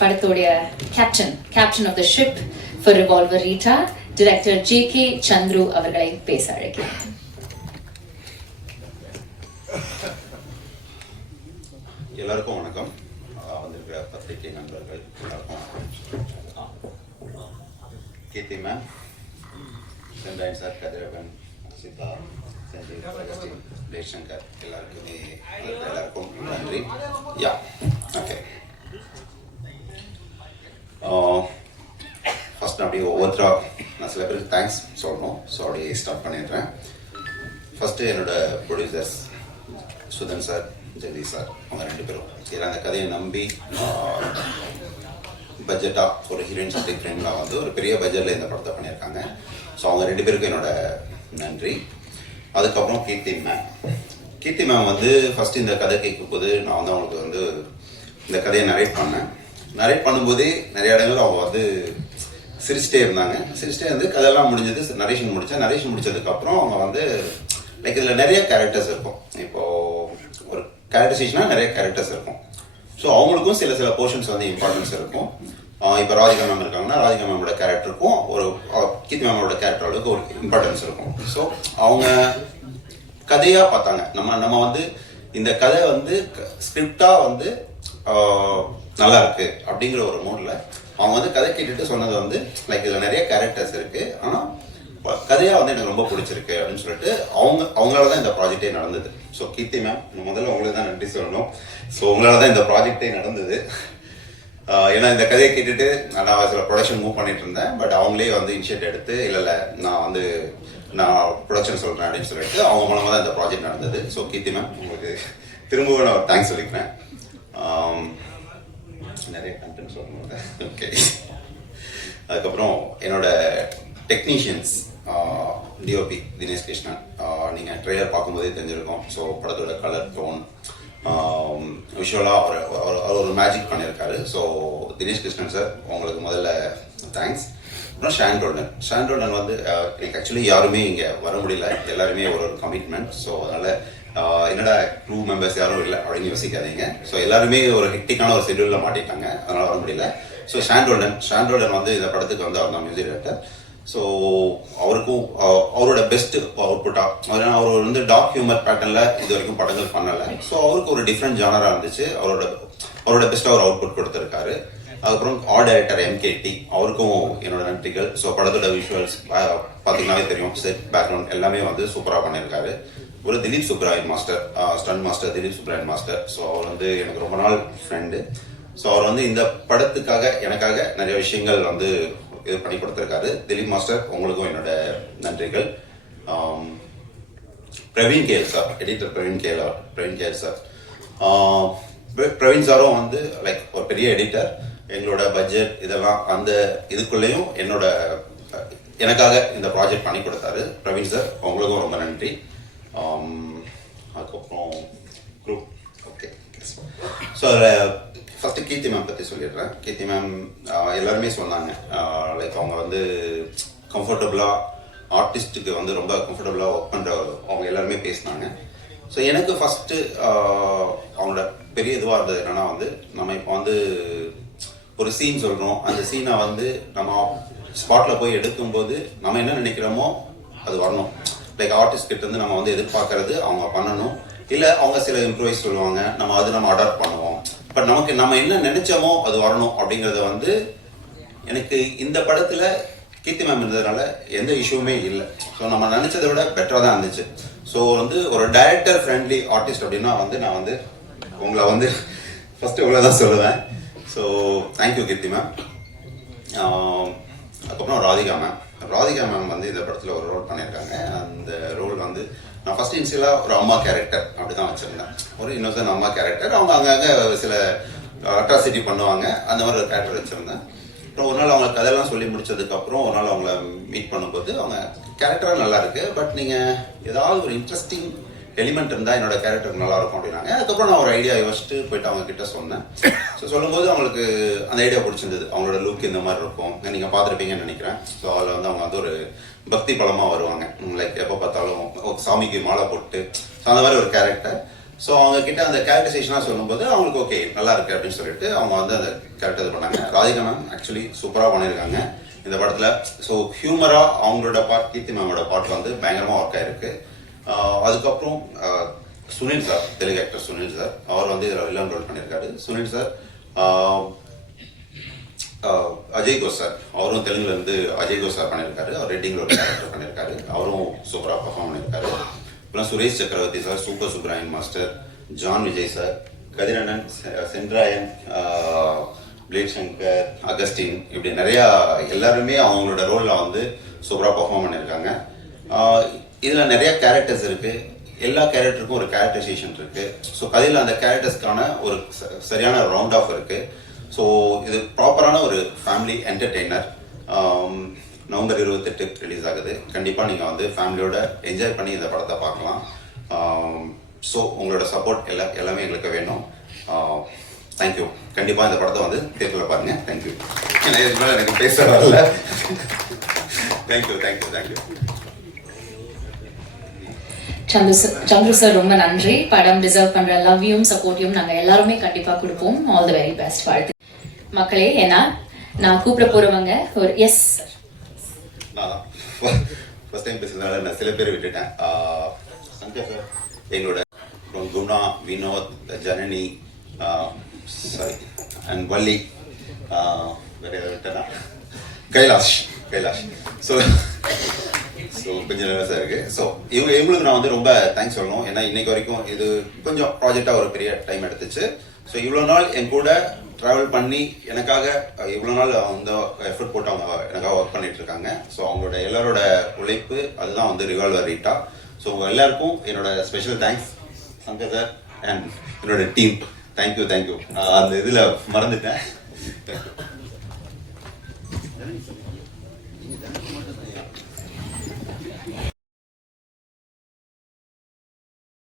படத்தோடைய captain captain of the ship for Revolver Rita director J K Chandru அவர்களை பேச அழைக்கிறேன். எல்லாருக்கும் வணக்கம். வந்திருக்கிற பத்திரிகை நண்பர்கள் எல்லாருக்கும் கீர்த்தி மேம் சென்றாயன் சார் கதிரவன் சித்தா சஞ்சய் ஜெய்சங்கர் எல்லாருக்குமே எல்லாருக்கும் நன்றி. யா ஓகே ஃபர்ஸ்ட் அப்படியே நான் சில பேருக்கு தேங்க்ஸ் சொல்லணும். ஸோ அப்படியே ஸ்டார்ட் பண்ணிடுறேன். ஃபஸ்ட்டு என்னோடய producers Sudhan sir Jagadish sir அவங்க ரெண்டு பேரும். சரி அந்த கதையை நம்பி பட்ஜெட்டாக ஒரு ஹீரோயின் சப்ஜெக்ட் ஃப்ரேமில் வந்து ஒரு பெரிய பட்ஜெட்டில் இந்த படத்தை பண்ணியிருக்காங்க. ஸோ அவங்க ரெண்டு பேருக்கும் என்னோட நன்றி. அதுக்கப்புறம் கீர்த்தி மேம் கீர்த்தி மேம் வந்து ஃபஸ்ட்டு இந்த கதை கேட்கும்போது நான் வந்து அவங்களுக்கு வந்து இந்த கதையை நரேட் பண்ணேன். நரேட் பண்ணும்போதே நிறைய இடங்கள் அவங்க வந்து சிரிச்சிட்டே இருந்தாங்க. சிரிச்சிட்டே இருந்து கதையெல்லாம் முடிஞ்சது நரேஷன் முடிச்சேன். நரேஷன் முடிச்சதுக்கப்புறம் அவங்க வந்து லைக் இதில் நிறைய கேரக்டர்ஸ் இருக்கும். இப்போ ஒரு கேரக்டரைசேஷனாக நிறைய கேரக்டர்ஸ் இருக்கும். ஸோ அவங்களுக்கும் சில சில போர்ஷன்ஸ் வந்து இம்பார்ட்டன்ஸ் இருக்கும். இப்போ ராதிகா மேம் இருக்காங்கன்னா ராதிகா மேமோட கேரக்டருக்கும் ஒரு கீர்த்தி மேமோட கேரக்டர் அளவுக்கு ஒரு இம்பார்ட்டன்ஸ் இருக்கும். ஸோ அவங்க கதையாக பார்த்தாங்க. நம்ம நம்ம வந்து இந்த கதை வந்து ஸ்கிரிப்டாக வந்து நல்லா இருக்கு அப்படிங்கிற ஒரு மூடில் அவங்க வந்து கதை கேட்டுட்டு சொன்னது வந்து லைக் இதில் நிறைய கேரக்டர்ஸ் இருக்கு. ஆனால் கதையாக வந்து எனக்கு ரொம்ப பிடிச்சிருக்கு அப்படின்னு சொல்லிட்டு அவங்க அவங்களால தான் இந்த ப்ராஜெக்டே நடந்தது. ஸோ கீர்த்தி மேம் முதல்ல உங்களுக்கு தான் நன்றி சொல்லணும். ஸோ உங்களால தான் இந்த ப்ராஜெக்டே நடந்தது. ஏன்னா இந்த கதையை கேட்டுட்டு நான் சில ப்ரொடக்ஷன் மூவ் பண்ணிட்டு இருந்தேன். பட் அவங்களே வந்து இனிஷியேட் எடுத்து இல்லை இல்லை நான் வந்து நான் ப்ரொடக்ஷன் சொல்கிறேன் அப்படின்னு சொல்லிட்டு அவங்க மூலமாக தான் இந்த ப்ராஜெக்ட் நடந்தது. ஸோ கீர்த்தி மேம் உங்களுக்கு திரும்பவும் நான் தேங்க்ஸ் சொல்லிக்கிறேன். நிறைய கண்டென்ட் சொல்லணும் ஓகே அதுக்கப்புறம் என்னோட டெக்னீஷியன்ஸ் டிஓபி தினேஷ் கிருஷ்ணன் நீங்கள் ட்ரெய்லர் பார்க்கும்போதே தெரிஞ்சிருக்கோம். ஸோ படத்தோட கலர் டோன் விஷுவலாக அவர் அவர் அவர் ஒரு மேஜிக் பண்ணியிருக்காரு. ஸோ தினேஷ் கிருஷ்ணன் சார் உங்களுக்கு முதல்ல தேங்க்ஸ் அப்புறம் ஷாண்டோல்டன் ஷாண்டோல்டன் வந்து எனக்கு ஆக்சுவலி யாருமே இங்கே வர முடியல. எல்லாருமே ஒரு ஒரு கமிட்மெண்ட் ஸோ அதனால் என்னடா க்ரூ மெம்பர்ஸ் யாரும் இல்லை அப்படின்னு யோசிக்காதீங்க. ஸோ எல்லாருமே ஒரு ஹெக்டிக்கான ஒரு ஷெடியூலில் மாட்டிட்டாங்க. அதனால் வர முடியல. ஸோ ஷாண்ட்ரோடன் ஷாண்ட்ரோடன் வந்து இந்த படத்துக்கு வந்து அவர் தான் மியூசிக் டைரக்டர் ஸோ அவருக்கும் அவரோட பெஸ்ட் அவுட்புட்டாக அவர் அவர் வந்து டாக் ஹியூமர் பேட்டர்னில் இது வரைக்கும் படங்கள் பண்ணலை. ஸோ அவருக்கு ஒரு டிஃப்ரெண்ட் ஜானராக இருந்துச்சு. அவரோட அவரோட பெஸ்ட்டாக ஒரு அவுட்புட் கொடுத்துருக்காரு. அதுக்கப்புறம் ஆர் டைரக்டர் எம்கேடி அவருக்கும் என்னோட நன்றிகள். ஸோ படத்தோட விஷுவல்ஸ் பார்த்தீங்கன்னாலே தெரியும். செட் பேக்ரவுண்ட் எல்லாமே வந்து சூப்பராக பண்ணியிருக்காரு ஒரு Dileep Subbarayan master stun master Dileep Subbarayan master. So அவர் வந்து எனக்கு ரொம்ப நாள் ஃப்ரெண்டு ஸோ அவர் வந்து இந்த படத்துக்காக எனக்காக நிறைய விஷயங்கள் வந்து இது பண்ணி கொடுத்துருக்காரு. திலீப் மாஸ்டர் உங்களுக்கும் என்னோட நன்றிகள். Praveen K L sir editor Praveen K L Praveen K L sir. Praveen சாரும் வந்து லைக் ஒரு பெரிய எடிட்டர் எங்களோட பட்ஜெட் இதெல்லாம் அந்த இதுக்குள்ளேயும் என்னோட எனக்காக இந்த ப்ராஜெக்ட் பண்ணி கொடுத்தாரு. பிரவீன் சார் உங்களுக்கும் ரொம்ப நன்றி. அதுக்கப்புறம் குரூப் ஓகே ஸோ அதில் ஃபஸ்ட்டு கீர்த்தி மேம் பற்றி சொல்லிடுறேன். கீர்த்தி மேம் uh, எல்லாருமே சொன்னாங்க. Uh, லைக் அவங்க வந்து கம்ஃபர்டபுளாக ஆர்டிஸ்ட்டுக்கு வந்து ரொம்ப கம்ஃபர்டபுளாக ஒர்க் பண்ணுற அவங்க எல்லாருமே பேசினாங்க. ஸோ எனக்கு ஃபஸ்ட்டு uh, அவங்களோட பெரிய இதுவாக இருந்தது என்னென்னா வந்து நம்ம இப்போ வந்து ஒரு சீன் சொல்கிறோம் அந்த சீனை வந்து நம்ம ஸ்பாட்டில் போய் எடுக்கும்போது நம்ம என்ன நினைக்கிறோமோ அது வரணும். லைக் ஆர்டிஸ்ட் கிட்ட இருந்து நம்ம வந்து எதிர்பார்க்கறது அவங்க பண்ணணும். இல்லை அவங்க சில இம்ப்ரூவைஸ் சொல்லுவாங்க நம்ம அது நம்ம அடாப்ட் பண்ணுவோம். பட் நமக்கு நம்ம என்ன நினைச்சோமோ அது வரணும் அப்படிங்கிறத வந்து எனக்கு இந்த படத்துல கீர்த்தி மேம் இருந்ததுனால எந்த இஷ்யூமே இல்லை. ஸோ நம்ம நினைச்சதை விட பெட்டராக தான் இருந்துச்சு. ஸோ வந்து ஒரு டைரக்டர் ஃப்ரெண்ட்லி ஆர்டிஸ்ட் அப்படின்னா வந்து நான் வந்து உங்களை வந்து ஃபர்ஸ்ட் உங்களை தான் சொல்லுவேன். ஸோ தேங்க்யூ கீர்த்தி மேம் அதுக்கப்புறம் ராதிகா மேம் ராதிகா மேம் வந்து இந்த படத்தில் ஒரு ரோல் பண்ணியிருக்காங்க. அந்த ரோல் வந்து நான் ஃபர்ஸ்ட் இன்சியலாக ஒரு அம்மா கேரக்டர் அப்படி தான் வச்சுருந்தேன். ஒரு இன்னொரு அம்மா கேரக்டர் அவங்க அங்கங்கே சில அட்ராசிட்டி பண்ணுவாங்க. அந்த மாதிரி ஒரு கேரக்டர் வச்சுருந்தேன். அப்புறம் ஒரு நாள் அவங்க கதையெல்லாம் சொல்லி முடிச்சதுக்கப்புறம் ஒரு நாள் அவங்கள மீட் பண்ணும்போது அவங்க கேரக்டராக நல்லா இருக்கு. பட் நீங்கள் ஏதாவது ஒரு இன்ட்ரெஸ்டிங் எலிமெண்ட் இருந்தால் என்னோட கேரக்டர் நல்லா இருக்கும் அப்படின்னாங்க. அதுக்கப்புறம் நான் ஒரு ஐடியா யோசிச்சுட்டு போயிட்டு அவங்க கிட்ட சொன்னேன். ஸோ சொல்லும்போது அவங்களுக்கு அந்த ஐடியா பிடிச்சிருந்தது. அவங்களோட லுக் இந்த மாதிரி இருக்கும். நீங்கள் பார்த்துருப்பீங்கன்னு நினைக்கிறேன். ஸோ அதில் வந்து அவங்க வந்து ஒரு பக்தி பலமாக வருவாங்க. லைக் எப்போ பார்த்தாலும் சாமிக்கு மாலை போட்டு ஸோ அந்த மாதிரி ஒரு கேரக்டர் ஸோ அவங்க கிட்ட அந்த கேரக்டரைசேஷனாக சொல்லும்போது அவங்களுக்கு ஓகே நல்லா இருக்கு அப்படின்னு சொல்லிட்டு அவங்க வந்து அந்த கேரக்டர் இது பண்ணாங்க. ராதிகா மேம் ஆக்சுவலி சூப்பராக பண்ணியிருக்காங்க இந்த படத்தில் ஸோ ஹியூமராக அவங்களோட பார்ட் கீர்த்தி மேமோட பார்ட் வந்து பயங்கரமாக ஒர்க் ஆயிருக்கு. அதுக்கப்புறம் Sunil sir Telugu actor Sunil sir. அவர் வந்து இதில் வில்லன் ரோல் பண்ணியிருக்காரு. Sunil sir Ajay Ghosh sir. அவரும் தெலுங்குல இருந்து அஜய் கோஸ் சார் பண்ணியிருக்காரு. அவர் ரெட்டிங் ரோல் கேரக்டர் பண்ணியிருக்காரு. அவரும் சூப்பராக பர்ஃபார்ம் பண்ணியிருக்காரு. அப்புறம் Suresh Chakravarthy sir super Subbarayan master John Vijay sir. கதிரண்ணன் செ- சென்ட்ராயன் பிளேட் சங்கர் அகஸ்டின் இப்படி நிறையா எல்லாருமே அவங்களோட ரோலில் வந்து சூப்பராக பர்ஃபார்ம் பண்ணியிருக்காங்க. இதில் நிறைய கேரக்டர்ஸ் இருக்கு. எல்லா கேரக்டருக்கும் ஒரு கேரக்டரைசேஷன் இருக்கு. ஸோ கதையில் அந்த கேரக்டர்ஸ்க்கான ஒரு ச- சரியான ரவுண்ட் ஆஃப் இருக்கு. ஸோ இது ப்ராப்பரான ஒரு ஃபேமிலி என்டர்டெய்னர் நவம்பர் இருபத்தெட்டு ரிலீஸ் ஆகுது. கண்டிப்பாக நீங்கள் வந்து ஃபேமிலியோட என்ஜாய் பண்ணி இந்த படத்தை பார்க்கலாம். ஸோ உங்களோட சப்போர்ட் எல்லா எல்லாமே எங்களுக்கு வேணும். தேங்க்யூ கண்டிப்பாக இந்த படத்தை வந்து தேர்தலில் பாருங்கள் தேங்க்யூ ஏன்னா இதுக்கு மேலே எனக்கு பேச வரல. Thank you thank you thank you Chandru sir Chandru sir ரொம்ப நன்றி. படம் டிசர்வ் பண்ற லவ்யும் சப்போர்ட்டையும் நாங்க எல்லாருமே கண்டிப்பா கொடுப்போம். ஆல் தி வெரி பெஸ்ட் வாழ்த்து. மக்களே ஏன்னா நான் கூப்பிட போறவங்க ஒரு எஸ் சார் ஃபர்ஸ்ட் டைம் பேசுறதுனால நான் சில பேர் விட்டுட்டேன். ஆஹ் சார் எங்களோட குணா வினோத் ஜனனி சாரி அண்ட் வள்ளி. வேறு வேற யாராவது விட்டேனா கைலாஷ் கைலாஷ். ஸோ ஸோ கொஞ்சம் நர்வஸாக இருக்கு. ஸோ இவங்க இவங்களுக்கு நான் வந்து ரொம்ப தேங்க்ஸ் சொல்லணும். ஏன்னா இன்னைக்கு வரைக்கும் இது கொஞ்சம் ப்ராஜெக்டாக ஒரு பெரிய டைம் எடுத்துச்சு. ஸோ இவ்வளோ நாள் என் கூட ட்ராவல் பண்ணி எனக்காக இவ்வளோ நாள் வந்து எஃபர்ட் போட்டு அவங்க எனக்காக ஒர்க் பண்ணிட்டு இருக்காங்க. ஸோ அவங்களோட எல்லாரோட உழைப்பு அதுதான் வந்து ரிவால்வர் ரீட்டா. ஸோ உங்கள் எல்லாருக்கும் என்னோட special thanks Shankar sir and என்னோட team thank you thank you அந்த இதில் மறந்துட்டேன்.